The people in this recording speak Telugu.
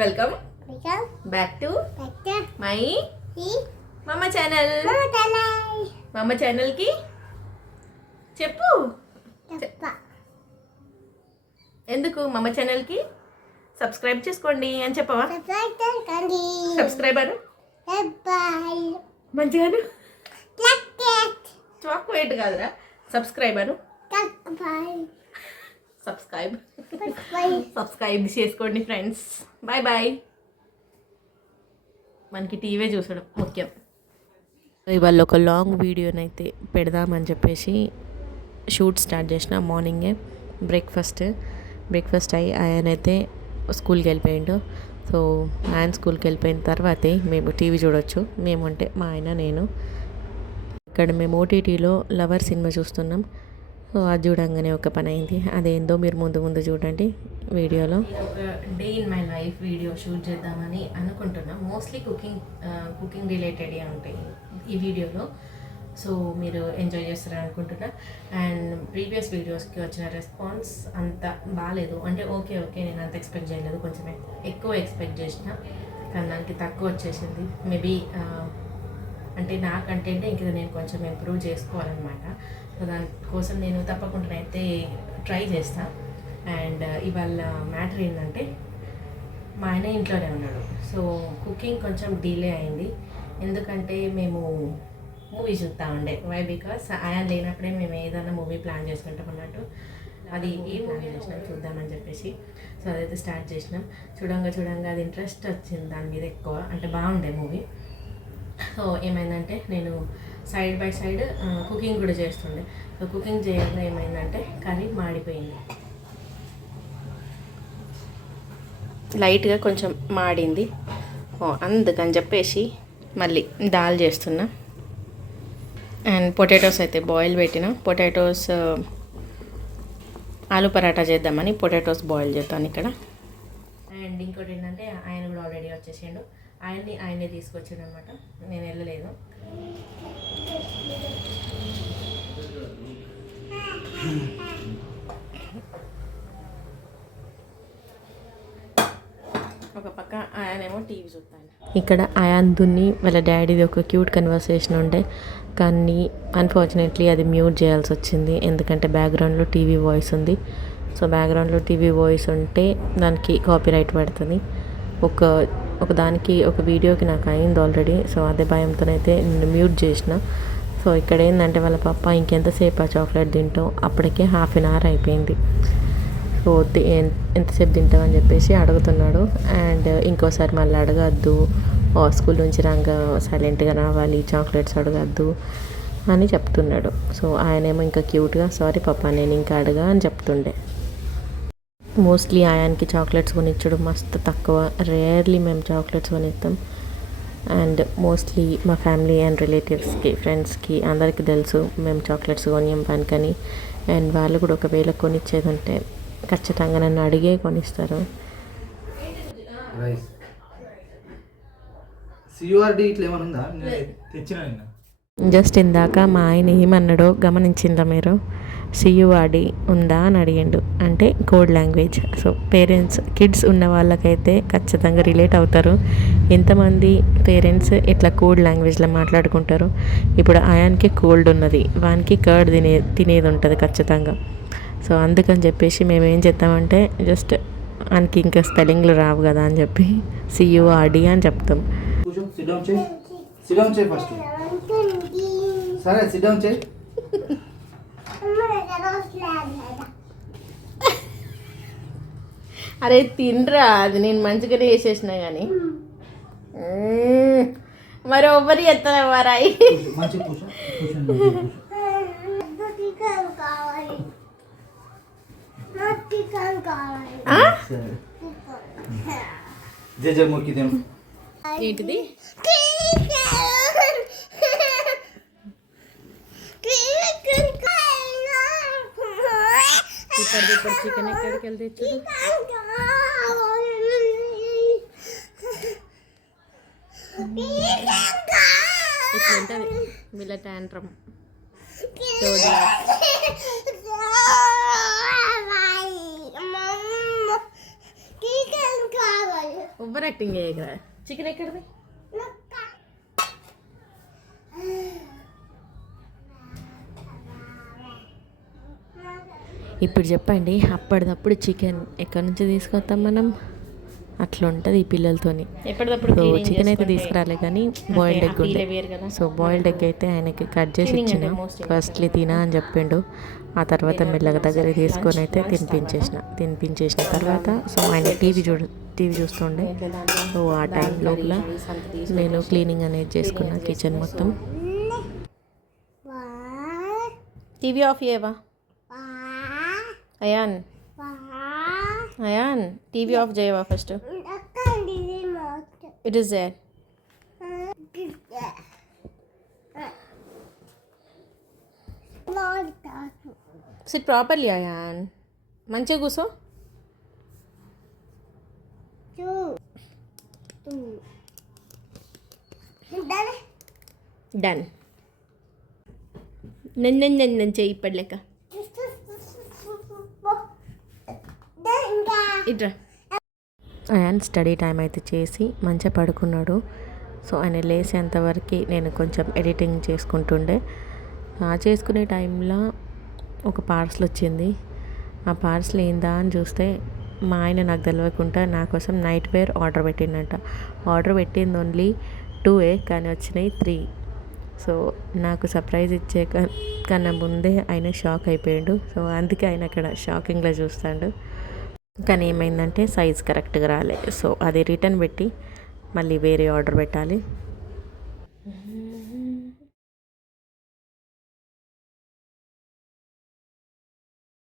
వెల్కమ్ బ్యాక్ టు మై మమ్మ ఛానల్. మమ్మ ఛానల్కి చెప్పు ఎందుకు మమ్మ ఛానల్కి సబ్స్క్రైబ్ చేసుకోండి అని చెప్పవా? సబ్స్క్రైబర్ మంచిగాను చాక్లెట్ కాదురా, సబ్స్క్రైబరు సబ్స్క్రైబ్ చేసుకోండి ఫ్రెండ్స్. Bye bye. మనకి టీవీ చూసడం ముఖ్యం. ఇవాళ ఒక లాంగ్ వీడియోనైతే పెడదామని చెప్పేసి షూట్ స్టార్ట్ చేసిన. మార్నింగే బ్రేక్ఫాస్ట్ అయ్యి ఆయనైతే స్కూల్కి వెళ్ళిపోయిండు. సో ఆయన స్కూల్కి వెళ్ళిపోయిన తర్వాతే మేము టీవీ చూడొచ్చు. మేము అంటే మా ఆయన నేను. ఇక్కడ మేము ఓటీటీలో లవర్ సినిమా చూస్తున్నాం. సో అది చూడంగానే ఒక పని అయింది. అదేందో మీరు ముందు చూడండి వీడియోలో. ఒక day in my life video shoot చేద్దామని అనుకుంటున్నాం. మోస్ట్లీ కుకింగ్ రిలేటెడ్ ఉంటాయి ఈ వీడియోలో. సో మీరు ఎంజాయ్ చేస్తారని అనుకుంటున్నా. అండ్ ప్రీవియస్ వీడియోస్కి వచ్చిన రెస్పాన్స్ అంత బాగాలేదు. అంటే ఓకే నేను అంత ఎక్స్పెక్ట్ చేయలేదు, కొంచెం ఎక్కువ ఎక్స్పెక్ట్ చేసిన కానీ దానికి తక్కువ వచ్చేసింది. మేబీ అంటే నా కంటెంట్ ఇంకా నేను కొంచెం ఇంప్రూవ్ చేసుకోవాలన్నమాట. సో దానికోసం నేను తప్పకుండా అయితే ట్రై చేస్తాను. అండ్ ఇవాళ మ్యాటర్ ఏంటంటే మా ఆయన ఇంట్లోనే ఉన్నాడు. సో కుకింగ్ కొంచెం డిలే అయింది. ఎందుకంటే మేము మూవీ చూస్తూ ఉండే. వై బికాస్ ఆయన లేనప్పుడే మేము ఏదైనా మూవీ ప్లాన్ చేసుకుంటాం అన్నట్టు. అది ఏ మూవీ చేసినాం చూద్దామని చెప్పేసి సో అదైతే స్టార్ట్ చేసినాం. చూడంగా అది ఇంట్రెస్ట్ వచ్చింది దాని మీద ఎక్కువ. అంటే బాగుండే మూవీ. సో ఏమైందంటే నేను సైడ్ బై సైడ్ కుకింగ్ కూడా చేస్తుండే. సో కుకింగ్ చేయడంలో ఏమైందంటే కర్రీ మాడిపోయింది, లైట్గా కొంచెం మాడింది. అందుకని చెప్పేసి మళ్ళీ దాల్ చేస్తున్నా. అండ్ పొటాటోస్ అయితే బాయిల్ పెట్టిన. పొటాటోస్ ఆలు పరాటా చేద్దామని పొటాటోస్ బాయిల్ చేస్తాను ఇక్కడ. అండ్ ఇంకోటి ఏంటంటే ఆయన కూడా ఆల్రెడీ వచ్చేసిండు. ఆయనే తీసుకొచ్చాడు అనమాట, నేను వెళ్ళలేదు. ఒక పక్క ఆయనేమో టీవీ చూస్తాను. ఇక్కడ ఆయాందుని వాళ్ళ డాడీది ఒక క్యూట్ కన్వర్సేషన్ ఉండే, కానీ అన్ఫార్చునేట్లీ అది మ్యూట్ చేయాల్సి వచ్చింది. ఎందుకంటే బ్యాక్గ్రౌండ్లో టీవీ వాయిస్ ఉంది. సో బ్యాక్గ్రౌండ్లో టీవీ వాయిస్ ఉంటే దానికి కాపీరైట్ పడుతుంది. ఒక దానికి ఒక వీడియోకి నాకు అయింది ఆల్రెడీ. సో అదే భయంతోనైతే నేను మ్యూట్ చేసిన. సో ఇక్కడ ఏంటంటే వాళ్ళ పప్ప ఇంకెంతసేపు ఆ చాక్లెట్ తింటావు, అప్పటికే ½ అన్ అవర్ అయిపోయింది. సో ఎంతసేపు తింటామని చెప్పేసి అడుగుతున్నాడు. అండ్ ఇంకోసారి మళ్ళీ అడగద్దు, స్కూల్ నుంచి రాగా సైలెంట్గా రావాలి, చాక్లెట్స్ అడగద్దు అని చెప్తున్నాడు. సో ఆయనేమో ఇంకా క్యూట్గా సారీ పప్పా నేను ఇంకా అడగా అని చెప్తుండే. మోస్ట్లీ ఆయనకి చాక్లెట్స్ కొనిచ్చడం మస్తు తక్కువ. రేర్లీ మేము చాక్లెట్స్ కొనిస్తాం. అండ్ మోస్ట్లీ మా ఫ్యామిలీ అండ్ రిలేటివ్స్కి ఫ్రెండ్స్కి అందరికీ తెలుసు మేము చాక్లెట్స్ కొనియం పనికని. అండ్ వాళ్ళు కూడా ఒకవేళ కొనిచ్చేది ఉంటే ఖచ్చితంగా నన్ను అడిగే కొనిస్తారు. జస్ట్ ఇందాక మా ఆయన ఏమన్నాడో గమనించిందా మీరు? సియుఆర్డి ఉందా అని అడిగిండు. అంటే code language. So parents kids ఉన్న వాళ్ళకైతే ఖచ్చితంగా రిలేట్ అవుతారు. ఎంతమంది పేరెంట్స్ ఇట్లా కోడ్ లాంగ్వేజ్లో మాట్లాడుకుంటారు. ఇప్పుడు ఆయానికి కోల్డ్ ఉన్నది, వానికి కర్డ్ తినేది ఉంటుంది ఖచ్చితంగా. సో అందుకని చెప్పేసి మేము ఏం చేస్తామంటే జస్ట్ ఆయనకి ఇంకా స్పెల్లింగ్లు రావు కదా అని చెప్పి సియుఆర్డి అని చెప్తాం. అరే తినరా, అది నేను మంచిగానే వేసేసినా కానీ మరి ఎవరు ఎత్తవారాయి. ఏంటిది? ఇప్పుడు చికెన్ ఎక్కడికి వెళ్తే చూడు. ఇట్లా ఉంటుంది వీళ్ళ ట్యాంట్రమ్. ఓవర్ యాక్టింగ్ చేయగల. చికెన్ ఎక్కడిది? ఇప్పుడు చెప్పండి, అప్పటిదప్పుడు చికెన్ ఎక్కడి నుంచి తీసుకొస్తాం మనం? అట్లా ఉంటుంది ఈ పిల్లలతోని. ఎప్పటిదప్పుడు సో చికెన్ అయితే తీసుకురాలే కానీ బాయిల్డ్ ఎగ్ ఉండే. సో బాయిల్డ్ ఎగ్ అయితే ఆయనకి కట్ చేసి ఇచ్చిన. ఫస్ట్లీ తినా అని చెప్పిండు. ఆ తర్వాత మెల్లగా దగ్గర తీసుకొని అయితే తినిపించేసిన తర్వాత సో ఆయన టీవీ చూస్తుండే. సో ఆ టైం లోపల నేను క్లీనింగ్ అనేది చేసుకున్నా కిచెన్ మొత్తం. టీవీ ఆఫ్ చేయవా అయాన్? అయాన్ టీవీ ఆఫ్ చేయవా first? It is there. Sit properly Ayaan. మంచిగా కూర్చో. డన్. నేను చెయ్యి ఇప్పటి లెక్క. ఇట్రా. ఆయన స్టడీ టైం అయితే చేసి మంచిగా పడుకున్నాడు. సో ఆయన లేసేంతవరకు నేను కొంచెం ఎడిటింగ్ చేసుకుంటుండే. చేసుకునే టైంలో ఒక పార్సల్ వచ్చింది. ఆ పార్సల్ ఏందా అని చూస్తే మా ఆయన నాకు తెలియకుండా నా కోసం నైట్ వేర్ ఆర్డర్ పెట్టిండంట. ఆర్డర్ పెట్టింది ఓన్లీ 2 కానీ వచ్చినాయి 3. సో నాకు సర్ప్రైజ్ ఇచ్చే కన్నా ముందే ఆయన షాక్ అయిపోయాడు. సో అందుకే ఆయన అక్కడ షాకింగ్లో చూస్తాడు. కానీ ఏమైందంటే సైజ్ కరెక్ట్గా రాలే. సో అది రిటర్న్ పెట్టి మళ్ళీ వేరే ఆర్డర్ పెట్టాలి.